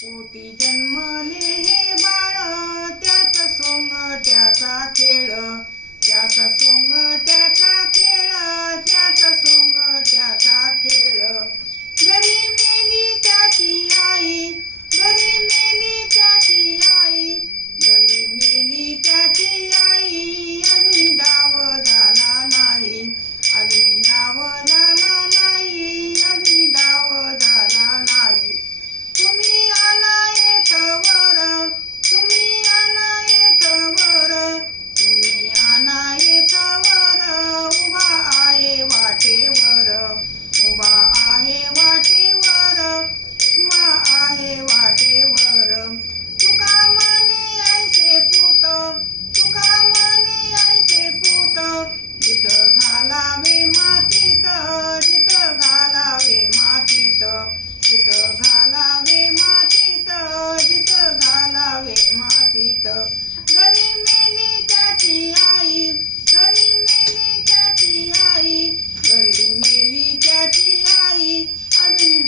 पोटी जन्मले हे बाळ त्याचा सोंगट्याचा खेळ त्याचा सोंगट्याचा खेळ त्याचा सोंग त्याचा वाटेवर उभा आहे वाटेवर उभा आहे वाटेवर. तुका माने ऐसे पूत तुका माने ऐसे पूत. जित घालावे मातीत जित घालावे मातीत. जित घालावे मातीत जित घालावे मातीत. Ay, mi